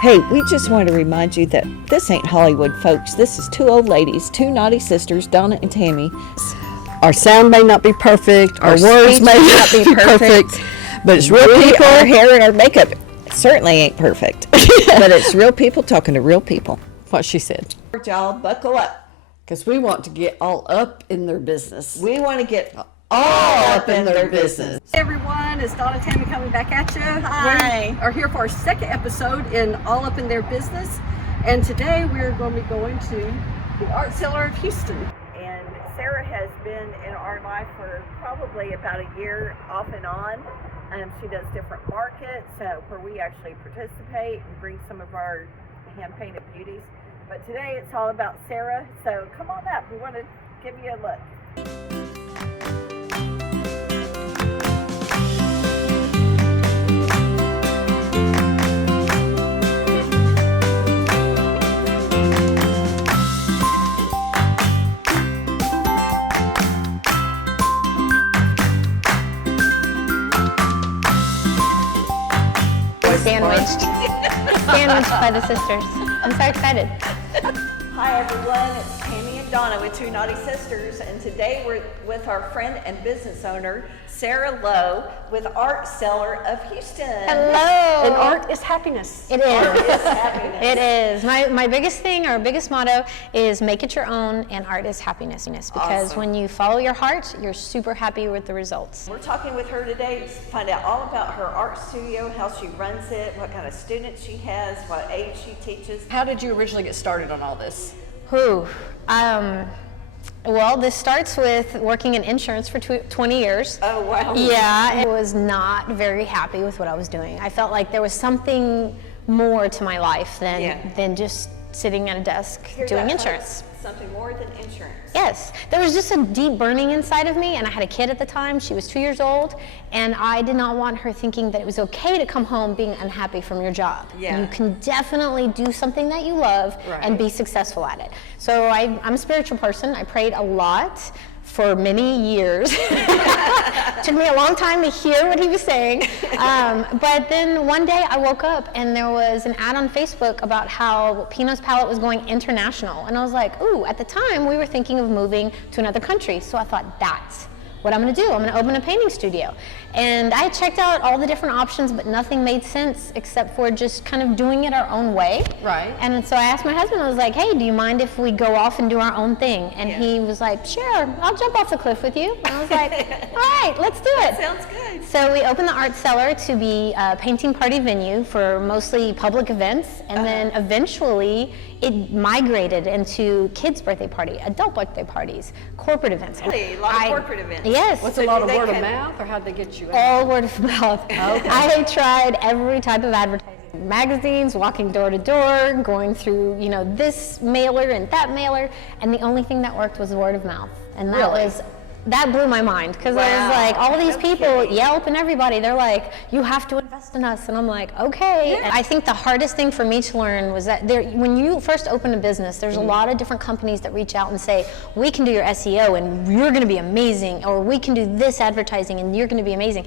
Hey, we just want to remind you that this ain't Hollywood, folks. This is two old ladies, two Knotty Sisters, Donna and Tammy. Our sound may not be perfect, our words speech may not be perfect, but it's real people. Our hair and our makeup certainly ain't perfect, but it's real people talking to real people. What she said. Y'all, buckle up. Because we want to get all up in their business. We want to get all up in their business. Hey everyone, it's Donna Tammy coming back at you. Hi. We are here for our second episode in All Up in Their Business. And today we're going to be going to the Art Cellar of Houston. And Sarah has been in our life for probably about a year off and on. She does different markets where we actually participate and bring some of our hand-painted beauties. But today it's all about Sarah, so come on up. We want to give you a look. Sandwiched by the sisters. I'm so excited. Hi everyone, it's Tammy and Donna with Two Knotty Sisters, and today we're with our friend and business owner, Sarah Lowe, with Art Cellar of Houston. Hello. And art is happiness. It is. Art is happiness. It is. My biggest thing, our biggest motto is make it your own, and art is happiness. Because Awesome. when you follow your heart, you're super happy with the results. We're talking with her today to find out all about her art studio, how she runs it, what kind of students she has, what age she teaches. How did you originally get started on all this? Well, this starts with working in insurance for 20 years. Oh, wow. Yeah, I was not very happy with what I was doing. I felt like there was something more to my life than just sitting at a desk doing insurance. Something more than insurance. Yes, there was just a deep burning inside of me, and I had a kid at the time. She was 2 years old, and I did not want her thinking that it was okay to come home being unhappy from your job. Yeah. You can definitely do something that you love and be successful at it. So I'm a spiritual person. I prayed a lot for many years. Took me a long time to hear what he was saying. But then one day I woke up and there was an ad on Facebook about how Pinot's Palette was going international. And I was like, ooh, at the time we were thinking of moving to another country. So I thought, that's what I'm gonna do. I'm gonna open a painting studio. And I checked out all the different options, but nothing made sense except for just kind of doing it our own way. Right. And so I asked my husband, I was like, hey, do you mind if we go off and do our own thing? And he was like, sure, I'll jump off the cliff with you. And I was like, all right, let's do it. Sounds good. So we opened the Art Cellar to be a painting party venue for mostly public events. And then eventually it migrated into kids' birthday party, adult birthday parties, corporate events. Really? A lot of corporate events. Yes. What's a lot of word of mouth, or how'd they get you out? All word of mouth. I tried every type of advertising, magazines, walking door to door, going through, this mailer and that mailer, and the only thing that worked was word of mouth. And that blew my mind, because I was like, all these people, Yelp and everybody, they're like, you have to invest in us. And I'm like, okay. Yeah. I think the hardest thing for me to learn was that when you first open a business, there's a lot of different companies that reach out and say, we can do your SEO and you're going to be amazing, or we can do this advertising and you're going to be amazing.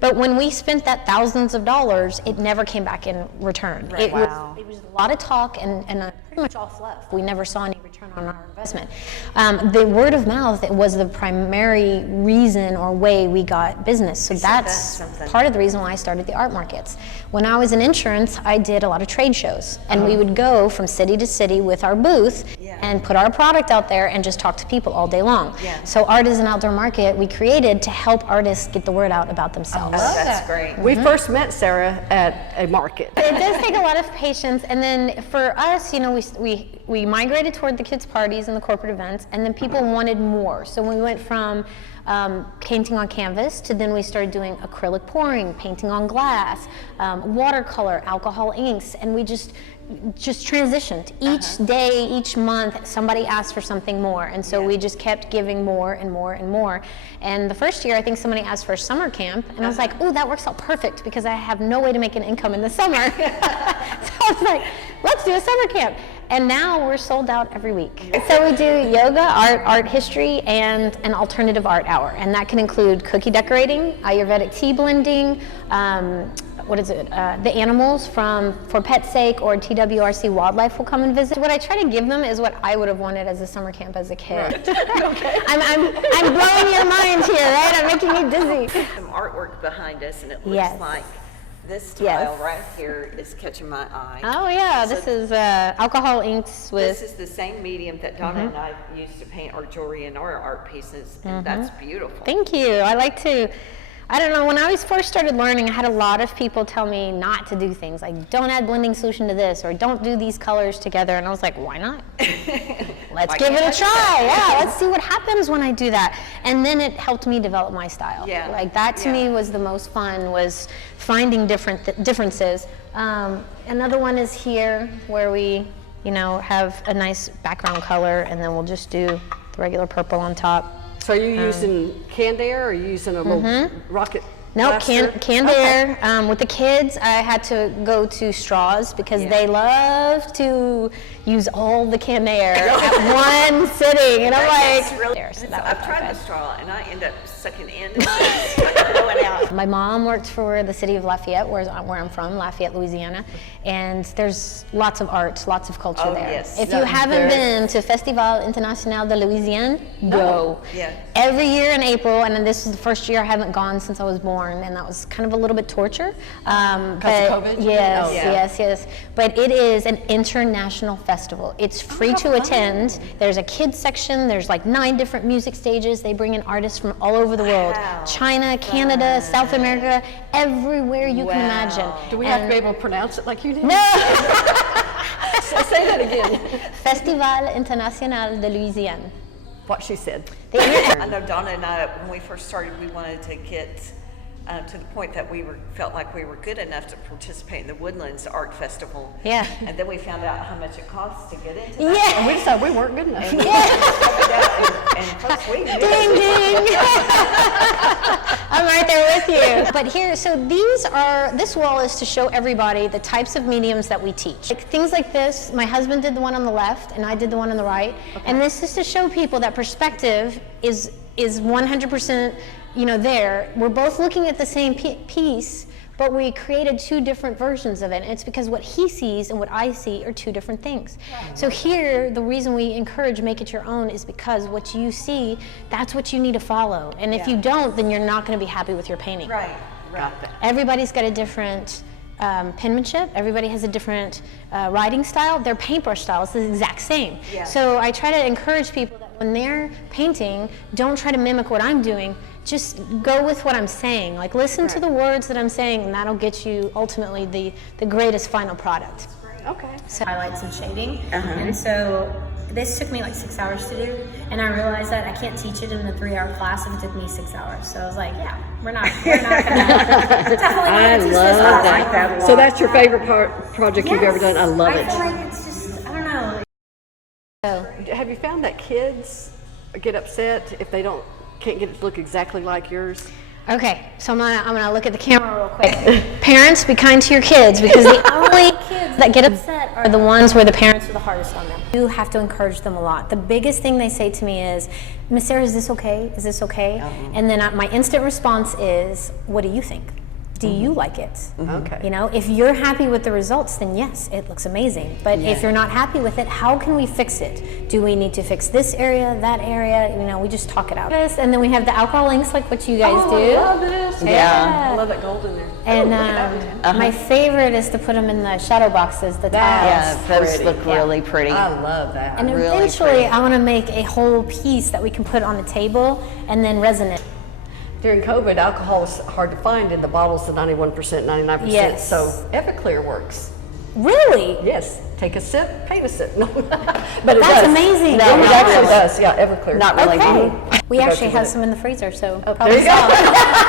But when we spent that thousands of dollars, it never came back in return. Right. It was a lot of talk and pretty much all fluff. We never saw any return on our investment. The word of mouth was the primary reason or way we got business. So that's part of the reason why I started the art markets. When I was in insurance, I did a lot of trade shows, and we would go from city to city with our booth and put our product out there and just talk to people all day long. Yeah. So art is an outdoor market we created to help artists get the word out about themselves. Oh, that's great. We first met Sarah at a market. It does take a lot of patience, and then for us, we migrated toward the kids' parties and the corporate events, and then people wanted more. So we went from painting on canvas to then we started doing acrylic pouring, painting on glass, watercolor, alcohol inks, and we just transitioned. Each day, each month, somebody asked for something more, and so we just kept giving more and more and more. And the first year, I think somebody asked for a summer camp, and I was like, oh, that works out perfect because I have no way to make an income in the summer. So I was like, let's do a summer camp. And now we're sold out every week. So we do yoga, art history, and an alternative art hour. And that can include cookie decorating, Ayurvedic tea blending, the animals for Pet's Sake or TWRC Wildlife will come and visit. What I try to give them is what I would have wanted as a summer camp as a kid. Right. Okay. I'm blowing your mind here, right? I'm making you dizzy. Some artwork behind us, and it looks like this tile right here is catching my eye. Oh yeah, so this is alcohol inks with... This is the same medium that Donna and I used to paint our jewelry and our art pieces, and that's beautiful. Thank you. I don't know, when I first started learning, I had a lot of people tell me not to do things, like don't add blending solution to this, or don't do these colors together, and I was like, why not? Let's give it a try. Yeah, let's see what happens when I do that. And then it helped me develop my style. Yeah. Like that to me was the most fun, was finding differences. Another one is here where we, have a nice background color, and then we'll just do the regular purple on top. So are you using canned air, or are you using a little rocket? Nope, canned air. With the kids, I had to go to straws because they love to use all the canned air at one sitting, and I'm like, really, I've tried the straw, and I end up sucking in and blowing out. My mom worked for the city of Lafayette, where I'm from, Lafayette, Louisiana, and there's lots of art, lots of culture there. Yes. If you haven't been to Festival International de Louisiane, go. Yeah. Every year in April, and then this is the first year I haven't gone since I was born, and that was kind of a little bit torture. Because of COVID? Yes. But it is an international festival. It's free to attend. There's a kids section. There's like 9 different music stages. They bring in artists from all over the world. China, Canada, South America, everywhere you can imagine. Do we have to be able to pronounce it like you did? No! Say that again. Festival International de Louisiane. What she said. I know Donna and I, when we first started, we wanted to get to the point that we felt like we were good enough to participate in the Woodlands Art Festival. Yeah. And then we found out how much it costs to get into that. Yeah. And we decided we weren't good enough. Yeah. and folks, we did. Ding, ding. I'm right there with you. But here, so this wall is to show everybody the types of mediums that we teach. Like things like this, my husband did the one on the left, and I did the one on the right. Okay. And this is to show people that perspective is 100%, there. We're both looking at the same piece, but we created 2 different versions of it. And it's because what he sees and what I see are 2 different things. Yeah. So here, the reason we encourage make it your own is because what you see, that's what you need to follow. And if you don't, then you're not going to be happy with your painting. Right. Everybody's got a different penmanship. Everybody has a different writing style. Their paintbrush style is the exact same. Yeah. So I try to encourage people that when they're painting, don't try to mimic what I'm doing. Just go with what I'm saying. Like listen to the words that I'm saying, and that'll get you ultimately the greatest final product. Okay. So highlights and shading, and so this took me like 6 hours to do, and I realized that I can't teach it in a 3-hour class if it took me 6 hours. So I was like, we're not gonna definitely not teach this class. So that's your favorite project you've ever done? I love it. I feel like it's just, I don't know. So, have you found that kids get upset if they can't get it to look exactly like yours? Okay, so I'm gonna look at the camera real quick. Parents, be kind to your kids, because the only kids that get upset are the ones where the parents are the hardest on them. You have to encourage them a lot. The biggest thing they say to me is, Miss Sarah, is this okay? Is this okay? And then my instant response is, what do you think? Do you like it? Okay. If you're happy with the results, then yes, it looks amazing. But if you're not happy with it, how can we fix it? Do we need to fix this area, that area? We just talk it out. And then we have the alcohol inks, like what you guys do. I love this. Yeah. I love that gold in there. And my favorite is to put them in the shadow boxes, the tiles. Yeah, those look really pretty. I love that. And eventually, I want to make a whole piece that we can put on the table and then resin it. During COVID, alcohol was hard to find in the bottles, the 91%, 99%. Yes. So Everclear works. Really? Yes. Take a sip, paint a sip. No, but it That's does. amazing. No, it actually does. Yeah, Everclear. Not really. Okay. We actually have some in the freezer, so there you go.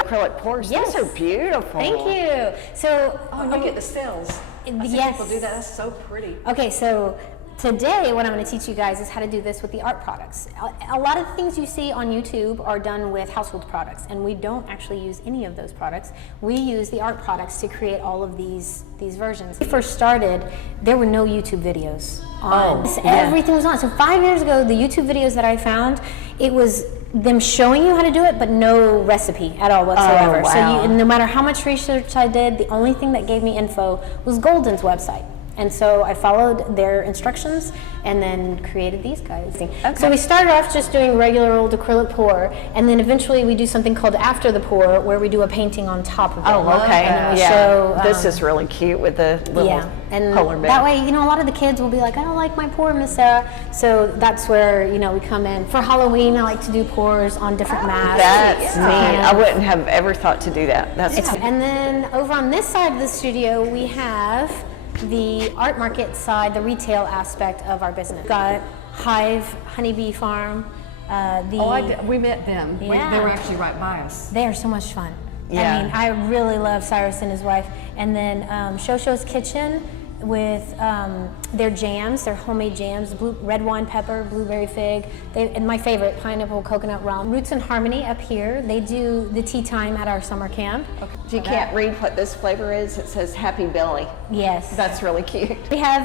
Acrylic pours. Yes. Those are beautiful. Thank you. So, look at the cells. I see people do that. That's so pretty. Okay, so Today, what I'm going to teach you guys is how to do this with the art products. A lot of the things you see on YouTube are done with household products, and we don't actually use any of those products. We use the art products to create all of these versions. When we first started, there were no YouTube videos on. Everything was on. So 5 years ago, the YouTube videos that I found, it was them showing you how to do it, but no recipe at all whatsoever. So no matter how much research I did, the only thing that gave me info was Golden's website. And so I followed their instructions and then created these guys. Okay. So we started off just doing regular old acrylic pour, and then eventually we do something called after the pour, where we do a painting on top of it. Oh, okay. And then we show, this is really cute with the little and polar bear. that way, a lot of the kids will be like, I don't like my pour, Miss Sarah. So that's where, we come in. For Halloween, I like to do pours on different masks. That's neat. I wouldn't have ever thought to do that. And then over on this side of the studio, we have the art market side, the retail aspect of our business. We've got Hive Honeybee Farm. We met them. Yeah. They were actually right by us. They are so much fun. Yeah. I mean, I really love Cyrus and his wife. And then Shosho's Kitchen with their jams, their homemade jams, red wine pepper, blueberry fig, and my favorite, pineapple coconut rum. Roots and Harmony up here, they do the tea time at our summer camp. Okay. You can't read what this flavor is. It says Happy Belly. Yes. That's really cute. We have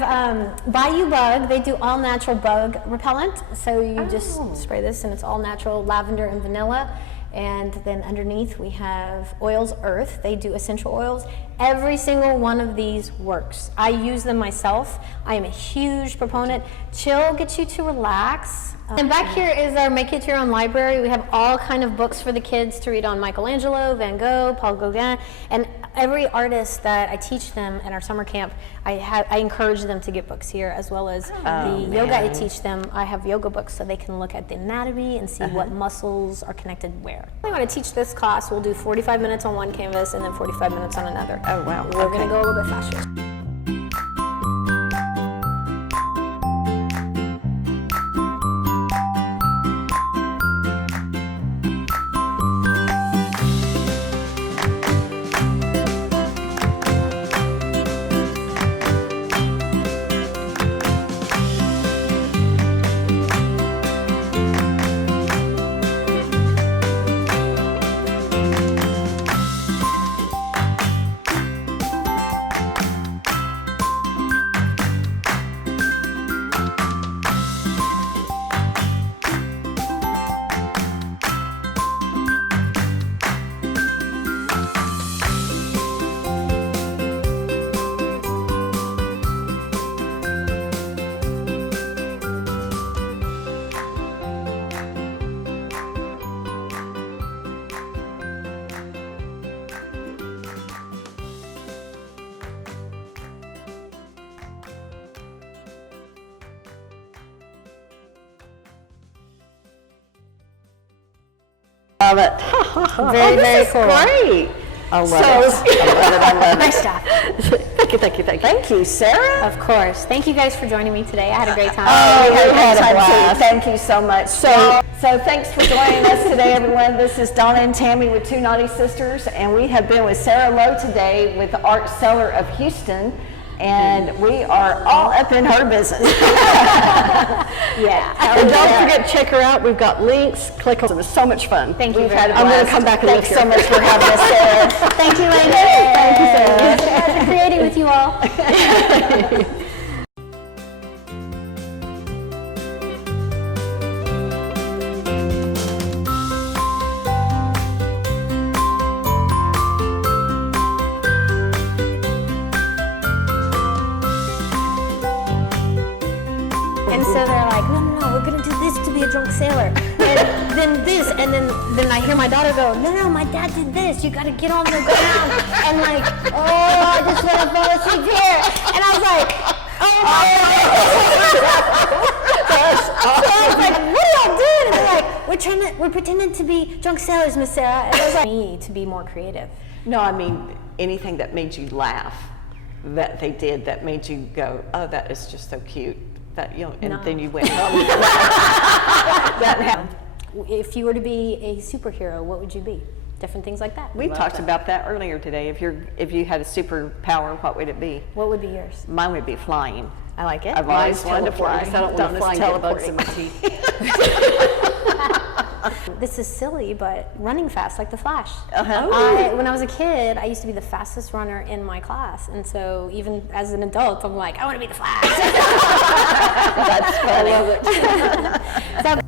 Bayou Bug. They do all natural bug repellent. So you just spray this and it's all natural, lavender and vanilla. And then underneath we have Oils Earth. They do essential oils. Every single one of these works. I use them myself. I am a huge proponent. Chill gets you to relax. And back here is our Make It Your Own library. We have all kind of books for the kids to read on Michelangelo, Van Gogh, Paul Gauguin, and every artist that I teach them at our summer camp, I encourage them to get books here, as well as the yoga I teach them. I have yoga books so they can look at the anatomy and see what muscles are connected where. I want to teach this class. We'll do 45 minutes on one canvas and then 45 minutes on another. Oh, wow. We're going to go a little bit faster. Love it. Very cool. Great. I love it. I love it. Nice stuff. Thank you, Sarah. Of course. Thank you guys for joining me today. I had a great time. We had a blast. Thank you so much. So thanks for joining us today, everyone. This is Donna and Tammy with Two Knotty Sisters, and we have been with Sarah Lowe today with the Art Cellar of Houston, and we are all up in her business. And don't forget to check her out. We've got links. Click on it. It was so much fun. Thank you. I'm going to come back and Thanks look so much for having us, Sarah. Thank you, ladies. Thank you, Sarah. It's a pleasure creating with you all. And so they're like, no, we're gonna do this to be a drunk sailor. And then this, and then I hear my daughter go, no, my dad did this. You gotta get on the ground. And like, I just wanna fall asleep here. And I was like, oh my God. So I was like, what are y'all doing? And they're like, we're pretending to be drunk sailors, Miss Sarah. And I was like, me to be more creative. No, I mean, anything that made you laugh, that they did, that made you go, oh, that is just so cute. That, and then you went home. That happened. If you were to be a superhero, what would you be? different things like that. We talked about that earlier today. If you had a superpower, what would it be? What would be yours? Mine would be flying. I like it. I've always wanted to fly. I don't want to fly and get bugs in my teeth. This is silly, but running fast like the Flash. Uh-huh. When I was a kid, I used to be the fastest runner in my class, and so even as an adult, I'm like, I want to be the Flash. That's funny. So